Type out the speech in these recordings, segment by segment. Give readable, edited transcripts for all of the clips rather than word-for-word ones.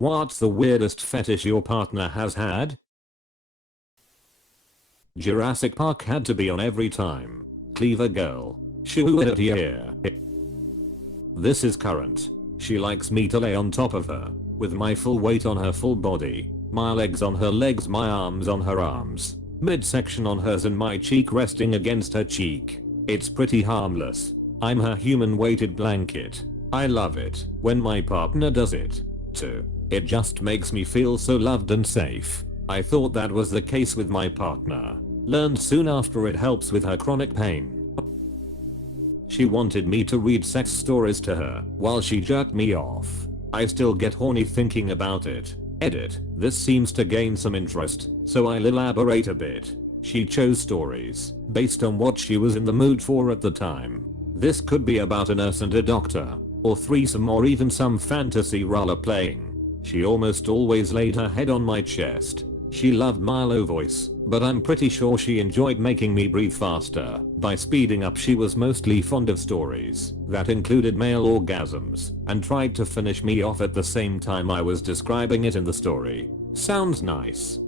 What's the weirdest fetish your partner has had? Jurassic Park had to be on every time. Cleaver girl. Shoo it here. This is current. She likes me to lay on top of her, with my full weight on her full body, my legs on her legs, my arms on her arms, midsection on hers and my cheek resting against her cheek. It's pretty harmless. I'm her human weighted blanket. I love it when my partner does it too. It just makes me feel so loved and safe. I thought that was the case with my partner. Learned soon after it helps with her chronic pain. She wanted me to read sex stories to her while she jerked me off. I still get horny thinking about it. Edit. This seems to gain some interest, so I'll elaborate a bit. She chose stories based on what she was in the mood for at the time. This could be about a nurse and a doctor, or threesome, or even some fantasy role playing. She almost always laid her head on my chest. She loved my low voice, but I'm pretty sure she enjoyed making me breathe faster by speeding up. She was mostly fond of stories that included male orgasms and tried to finish me off at the same time I was describing it in the story. Sounds nice.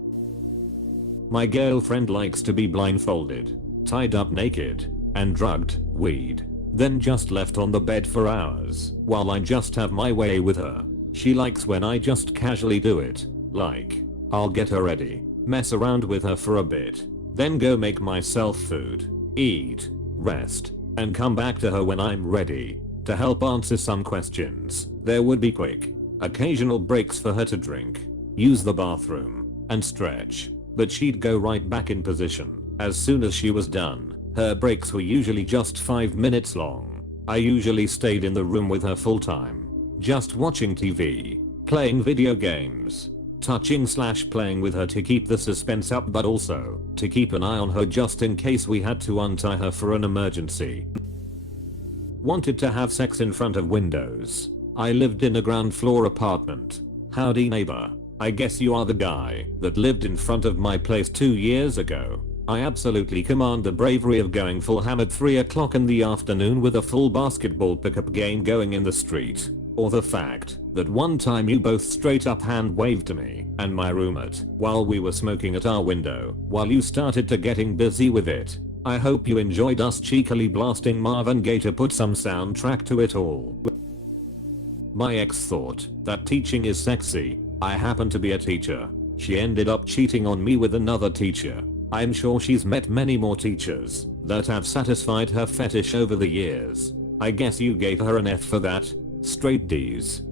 My girlfriend likes to be blindfolded, tied up naked, and drugged weed, then just left on the bed for hours while I just have my way with her. She likes when I just casually do it, like I'll get her ready, mess around with her for a bit, then go make myself food, eat, rest, and come back to her when I'm ready to help answer some questions. There would be quick, occasional breaks for her to drink, use the bathroom, and stretch, but she'd go right back in position as soon as she was done. Her breaks were usually just 5 minutes long. I usually stayed in the room with her full time, just watching TV, playing video games, touching/playing with her to keep the suspense up, but also to keep an eye on her just in case we had to untie her for an emergency. Wanted to have sex in front of windows. I lived in a ground floor apartment. Howdy neighbor. I guess you are the guy that lived in front of my place 2 years ago. I absolutely command the bravery of going full ham at 3 o'clock in the afternoon with a full basketball pickup game going in the street. Or the fact that one time you both straight up hand waved to me and my roommate while we were smoking at our window while you started to getting busy with it. I hope you enjoyed us cheekily blasting Marvin Gaye to put some soundtrack to it all. My ex thought that teaching is sexy. I happen to be a teacher. She ended up cheating on me with another teacher. I'm sure she's met many more teachers that have satisfied her fetish over the years. I guess you gave her an F for that. Straight D's.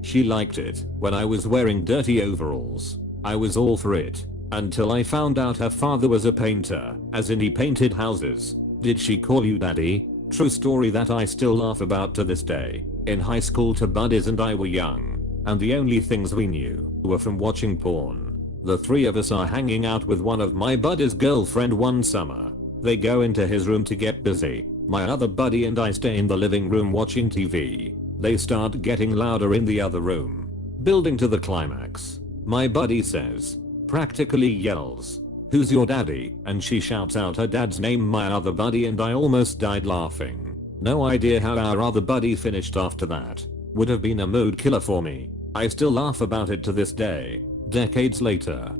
She liked it when I was wearing dirty overalls. I was all for it until I found out her father was a painter, as in he painted houses. Did she call you daddy? True story that I still laugh about to this day. In high school, two buddies and I were young, and the only things we knew were from watching porn. The three of us are hanging out with one of my buddy's girlfriend one summer. They go into his room to get busy. My other buddy and I stay in the living room watching TV. They start getting louder in the other room, building to the climax. My buddy says, practically yells, "Who's your daddy?" and she shouts out her dad's name. My other buddy and I almost died laughing. No idea how our other buddy finished after that. Would have been a mood killer for me. I still laugh about it to this day, decades later.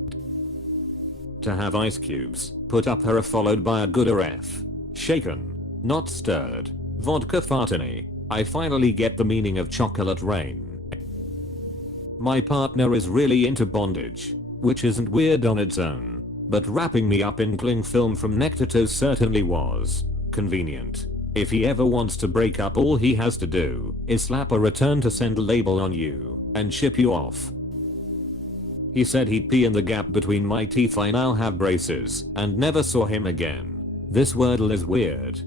To have ice cubes put up her followed by a good F. Shaken, not stirred. Vodka fartini. I finally get the meaning of chocolate rain. My partner is really into bondage, which isn't weird on its own, but wrapping me up in cling film from neck to toe certainly was convenient. If he ever wants to break up, all he has to do is slap a return to send label on you and ship you off. He said he'd pee in the gap between my teeth. I now have braces and never saw him again. This wordle is weird.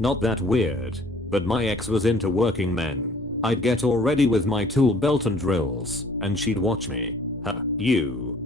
Not that weird, but my ex was into working men. I'd get all ready with my tool belt and drills, and she'd watch me. Huh, you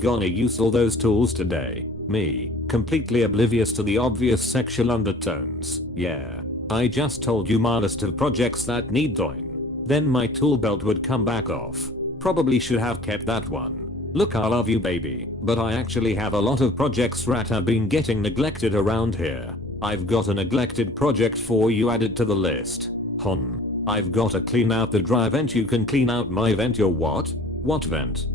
gonna use all those tools today? Me, completely oblivious to the obvious sexual undertones. Yeah, I just told you my list of projects that need doing. Then my tool belt would come back off. Probably should have kept that one. Look, I love you baby, but I actually have a lot of projects that have been getting neglected around here. I've got a neglected project for you added to the list. Hon. I've gotta clean out the dry vent. You can clean out my vent. Your what? What vent?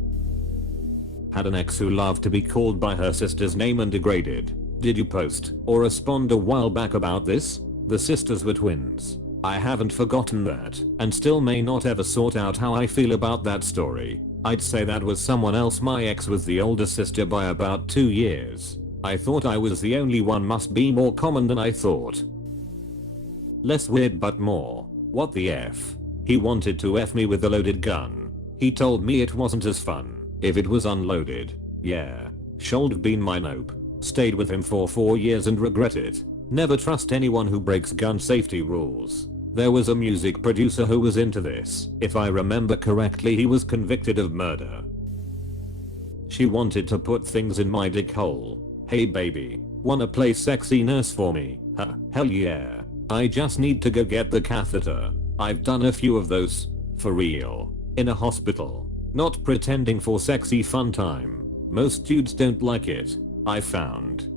Had an ex who loved to be called by her sister's name and degraded. Did you post or respond a while back about this? The sisters were twins. I haven't forgotten that and still may not ever sort out how I feel about that story. I'd say that was someone else. My ex was the older sister by about 2 years. I thought I was the only one. Must be more common than I thought. Less weird but more. What the F? He wanted to F me with a loaded gun. He told me it wasn't as fun if it was unloaded. Yeah. Should been my nope. Stayed with him for 4 years and regret it. Never trust anyone who breaks gun safety rules. There was a music producer who was into this. If I remember correctly, he was convicted of murder. She wanted to put things in my dick hole. Hey baby, wanna play sexy nurse for me? Huh, hell yeah. I just need to go get the catheter. I've done a few of those. For real. In a hospital. Not pretending for sexy fun time. Most dudes don't like it, I found.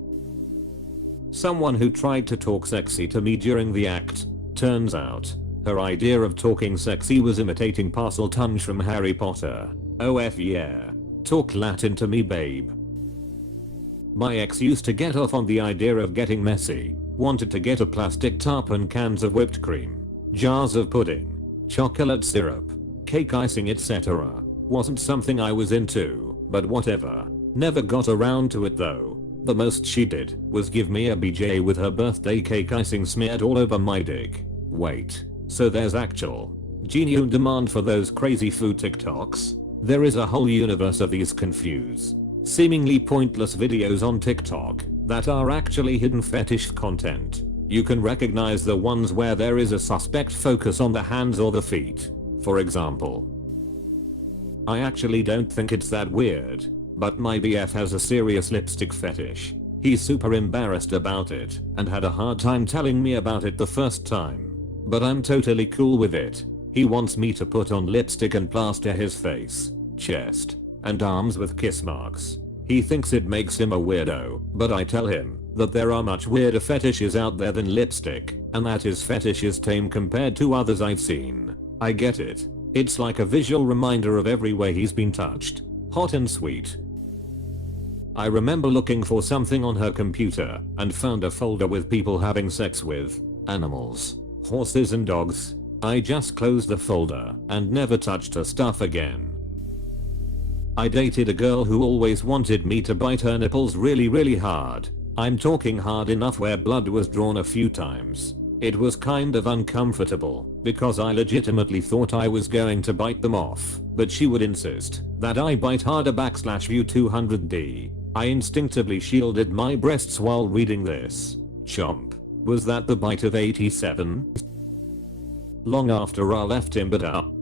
Someone who tried to talk sexy to me during the act. Turns out, her idea of talking sexy was imitating Parseltongue from Harry Potter. Oh f yeah. Talk Latin to me babe. My ex used to get off on the idea of getting messy. Wanted to get a plastic tarp and cans of whipped cream, jars of pudding, chocolate syrup, cake icing etc. Wasn't something I was into, but whatever. Never got around to it though. The most she did was give me a BJ with her birthday cake icing smeared all over my dick. Wait, so there's actual genuine demand for those crazy food TikToks? There is a whole universe of these confused, seemingly pointless videos on TikTok that are actually hidden fetish content. You can recognize the ones where there is a suspect focus on the hands or the feet. For example, I actually don't think it's that weird, but my BF has a serious lipstick fetish. He's super embarrassed about it and had a hard time telling me about it the first time. But I'm totally cool with it. He wants me to put on lipstick and plaster his face, chest, and arms with kiss marks. He thinks it makes him a weirdo, but I tell him that there are much weirder fetishes out there than lipstick, and that his fetish is tame compared to others I've seen. I get it. It's like a visual reminder of every way he's been touched. Hot and sweet. I remember looking for something on her computer and found a folder with people having sex with animals, horses and dogs. I just closed the folder and never touched her stuff again. I dated a girl who always wanted me to bite her nipples really hard. I'm talking hard enough where blood was drawn a few times. It was kind of uncomfortable because I legitimately thought I was going to bite them off, but she would insist that I bite harder /view 200D. I instinctively shielded my breasts while reading this. Chomp. Was that the bite of 87? Long after I left him, but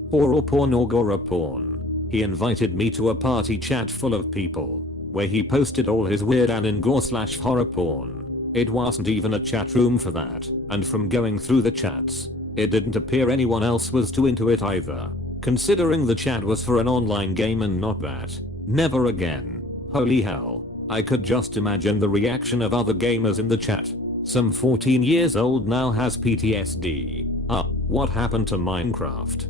horror porn or gore porn. He invited me to a party chat full of people, where he posted all his weird and gore/horror porn. It wasn't even a chat room for that, and from going through the chats, it didn't appear anyone else was too into it either. Considering the chat was for an online game and not that. Never again. Holy hell. I could just imagine the reaction of other gamers in the chat. Some 14 years old now has PTSD. What happened to Minecraft?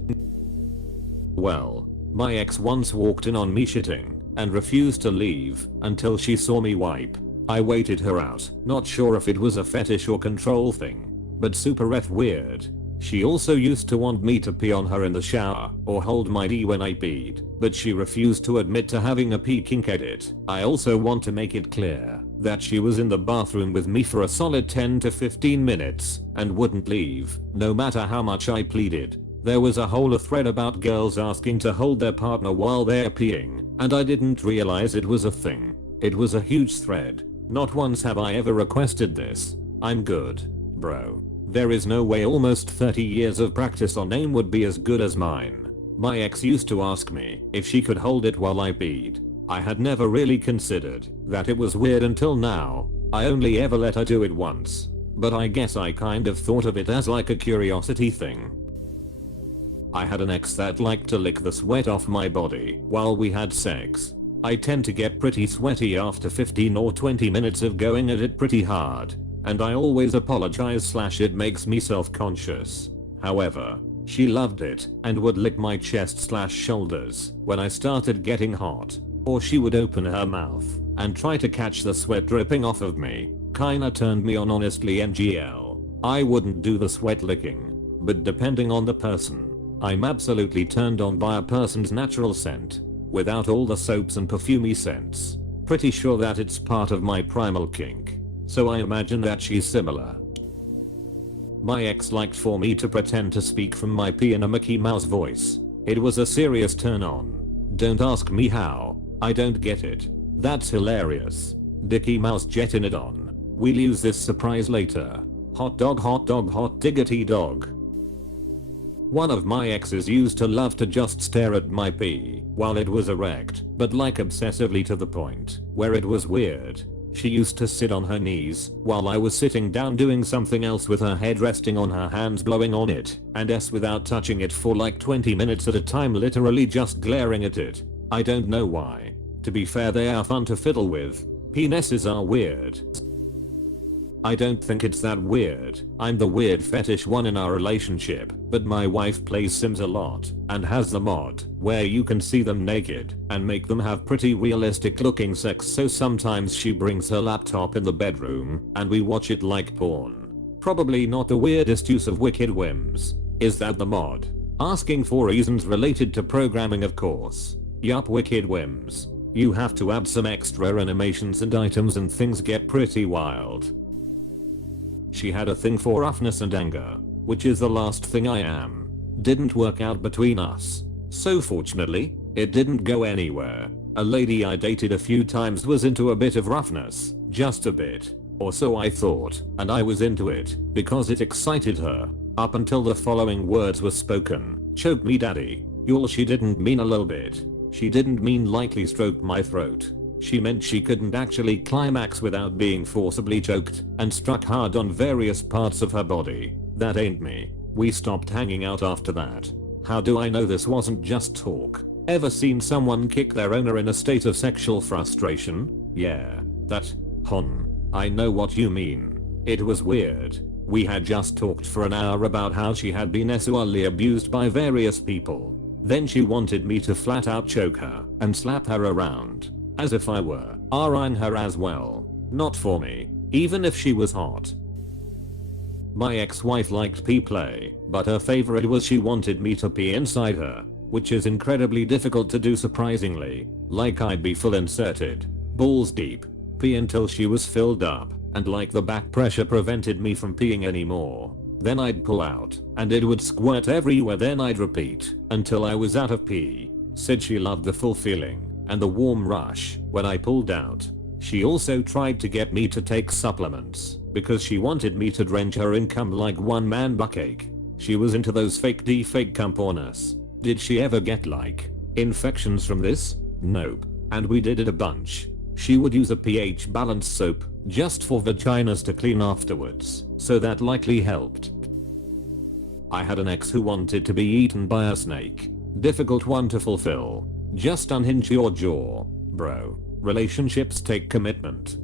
Well, my ex once walked in on me shitting and refused to leave until she saw me wipe. I waited her out, not sure if it was a fetish or control thing, but super weird. She also used to want me to pee on her in the shower or hold my D when I peed, but she refused to admit to having a pee kink edit. I also want to make it clear that she was in the bathroom with me for a solid 10 to 15 minutes and wouldn't leave, no matter how much I pleaded. There was a whole thread about girls asking to hold their partner while they're peeing, and I didn't realize it was a thing. It was a huge thread. Not once have I ever requested this. I'm good, bro. There is no way almost 30 years of practice on aim would be as good as mine. My ex used to ask me if she could hold it while I peed. I had never really considered that it was weird until now. I only ever let her do it once, but I guess I kind of thought of it as like a curiosity thing. I had an ex that liked to lick the sweat off my body while we had sex. I tend to get pretty sweaty after 15 or 20 minutes of going at it pretty hard, and I always apologize / it makes me self-conscious. However, She loved it and would lick my chest/shoulders when I started getting hot. Or she would open her mouth and try to catch the sweat dripping off of me. Kinda turned me on, honestly. NGL. I wouldn't do the sweat licking, but depending on the person, I'm absolutely turned on by a person's natural scent, without all the soaps and perfumey scents. Pretty sure that it's part of my primal kink, so I imagine that she's similar. My ex liked for me to pretend to speak from my pee in a Mickey Mouse voice. It was a serious turn on. Don't ask me how, I don't get it. That's hilarious. Dicky Mouse jetting it on. We'll use this surprise later. Hot dog, hot dog, hot diggity dog. One of my exes used to love to just stare at my pee while it was erect, but like obsessively to the point where it was weird. She used to sit on her knees while I was sitting down doing something else with her head resting on her hands, blowing on it and without touching it for like 20 minutes at a time, literally just glaring at it. I don't know why. To be fair, they are fun to fiddle with. Penises are weird. I don't think it's that weird. I'm the weird fetish one in our relationship, but my wife plays Sims a lot and has the mod where you can see them naked and make them have pretty realistic looking sex, so sometimes she brings her laptop in the bedroom and we watch it like porn. Probably not the weirdest use of wicked whims. Is that the mod? Asking for reasons related to programming, of course. Yup, wicked whims. You have to add some extra animations and items and things get pretty wild. She had a thing for roughness and anger, which is the last thing I am. Didn't work out between us. So fortunately, it didn't go anywhere. A lady I dated a few times was into a bit of roughness, just a bit, or so I thought, and I was into it because it excited her, up until the following words were spoken. Choke me daddy. Y'all, she didn't mean a little bit. She didn't mean lightly stroke my throat. She meant she couldn't actually climax without being forcibly choked and struck hard on various parts of her body. That ain't me. We stopped hanging out after that. How do I know this wasn't just talk? Ever seen someone kick their owner in a state of sexual frustration? Yeah, that. Hon. I know what you mean. It was weird. We had just talked for an hour about how she had been sexually abused by various people. Then she wanted me to flat out choke her and slap her around. As if I were RIing her as well. Not for me, even if she was hot. My ex-wife liked pee play, but her favorite was she wanted me to pee inside her, which is incredibly difficult to do, surprisingly. Like I'd be full inserted, balls deep, pee until she was filled up, and like the back pressure prevented me from peeing anymore. Then I'd pull out, and it would squirt everywhere, then I'd repeat until I was out of pee. Said she loved the full feeling and the warm rush when I pulled out. She also tried to get me to take supplements because she wanted me to drench her in cum like one man buckache. She was into those fake cumporness. Did she ever get like infections from this? Nope. And we did it a bunch. She would use a pH balanced soap just for vaginas to clean afterwards, so that likely helped. I had an ex who wanted to be eaten by a snake. Difficult one to fulfill. Just unhinge your jaw, bro. Relationships take commitment.